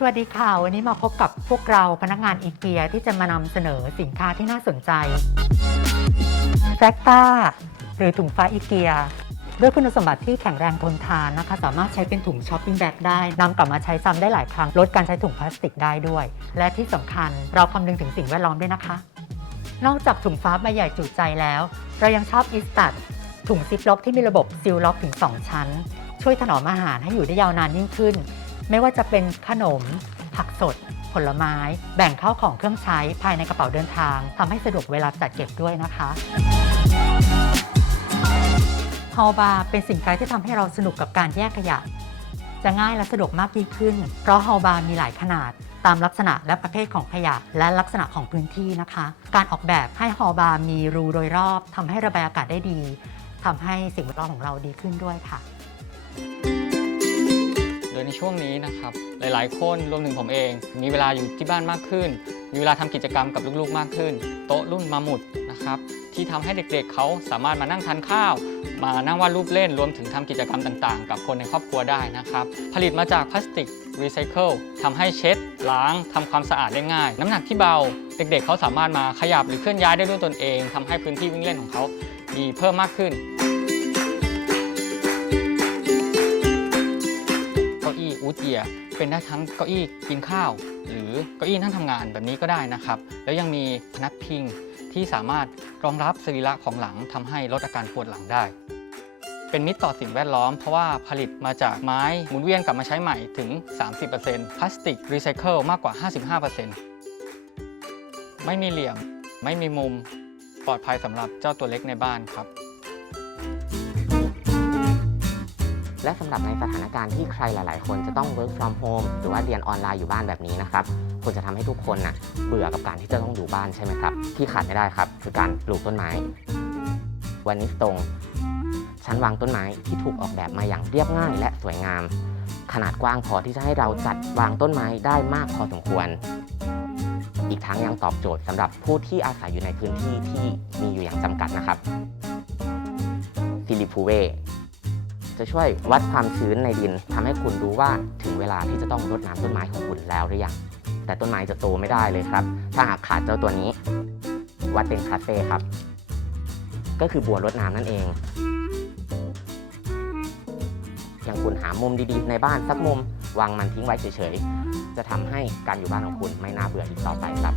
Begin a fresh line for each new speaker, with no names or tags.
สวัสดีค่ะ วันนี้มาพบกับพวกเราพนักงานอีเกียที่จะมานำเสนอสินค้าที่น่าสนใจแฟกตาหรือถุงฟ้าอีเกียด้วยคุณสมบัติที่แข็งแรงทนทานนะคะ สามารถใช้เป็นถุงช้อปปิ้งแบ็กได้นำกลับมาใช้ซ้ำได้หลายครั้ง ลดการใช้ถุงพลาสติกได้ด้วย และที่สำคัญเราคำนึงถึงสิ่งแวดล้อมด้วยนะคะ นอกจากถุงฟ้าใบใหญ่จุใจแล้ว เรายังชอบอิสตัดถุงซิปล็อกที่มีระบบซีลล็อกถึง 2 ชั้น ช่วยถนอมอาหารให้อยู่ได้ยาวนานยิ่งขึ้น ไม่ว่าจะเป็นขนม ผักสด ผลไม้ แบ่งเข้าของเครื่องใช้ภายในกระเป๋าเดินทางทำให้สะดวกเวลาจัดเก็บด้วยนะคะฮอบาร์เป็นสินค้าที่ทำให้เราสนุกกับการแยกขยะ จะง่ายและสะดวกมากยิ่งขึ้น เพราะฮอบาร์มีหลายขนาดตามลักษณะและประเภทของขยะ และลักษณะของพื้นที่นะคะ การออกแบบให้ฮอบาร์มีรูโดยรอบทำให้ระบายอากาศได้ดีทำให้สิ่งแวดล้อมของเราดีขึ้นด้วยค่ะ
ยในช่วงนี้นะครับ หลายๆ คนรวมถึงผมเอง มีเวลาอยู่ที่บ้านมากขึ้น มีเวลาทำกิจกรรมกับลูกๆ มากขึ้น โต๊ะรุ่นมาหมุดนะครับที่ทำให้เด็กๆเขาสามารถมานั่งทานข้าว มานั่งวาดรูปเล่น รวมถึงทำกิจกรรมต่างๆ กับคนในครอบครัวได้นะครับ ผลิตมาจากพลาสติกรีไซเคิลทำให้เช็ด ล้างทำความสะอาดได้ง่าย น้ำหนักที่เบา เด็กๆเขาสามารถมาขยับหรือเคลื่อนย้ายได้ด้วยตนเองทำให้พื้นที่วิ่งเล่นของเขา มีเพิ่มมากขึ้น ก้าอี้อูดเยียเป็นได้ทั้งเก้าอี้กินข้าว หรือเก้าอี้นั่งทำงานแบบนี้ก็ได้นะครับ แล้วยังมีพนักพิงที่สามารถรองรับสรีระของหลังทำให้ลดอาการปวดหลังได้ เป็นมิตรต่อสิ่งแวดล้อมเพราะว่าผลิตมาจากไม้หมุนเวียนกลับมาใช้ใหม่ถึง 30%พลาสติกรีไซเคิลมากกว่า 55%ไม่มีเหลี่ยม ไม่มีมุม ปลอดภัยสำหรับเจ้าตัวเล็กในบ้านครับ
และสำหรับในสถานการณ์ที่ใครหลาย ๆ คนจะต้อง work from home หรือว่าเรียนออนไลน์อยู่บ้านแบบนี้นะครับควรจะทำให้ทุกคนนะ่ะเบื่อกับการที่จะต้องอยู่บ้านใช่ไหมครับ ที่ขาดไม่ได้ครับ คือการปลูกต้นไม้ วันนี้ตรงชั้นวางต้นไม้ที่ถูกออกแบบมาอย่างเรียบง่ายและสวยงาม ขนาดกว้างพอที่จะให้เราจัดวางต้นไม้ได้มากพอสมควร อีกทั้งยังตอบโจทย์สำหรับผู้ที่อาศัยอยู่ในพื้นที่ที่มีอยู่อย่างจำกัดนะครับฟิลิปูเว จะช่วยวัดความชื้นในดินทำให้คุณรู้ว่าถึงเวลาที่จะต้องรดน้ำต้นไม้ของคุณแล้วหรือยัง แต่ต้นไม้จะโตไม่ได้เลยครับ ถ้าหากขาดเจ้าตัวนี้ วัดเป็นคาเฟ่ครับ ก็คือบัวรดน้ำนั่นเองอย่างคุณหามุมดีๆ ในบ้านสักมุม วางมันทิ้งไว้เฉยๆ จะทำให้การอยู่บ้านของคุณไม่น่าเบื่ออีกต่อไปครับ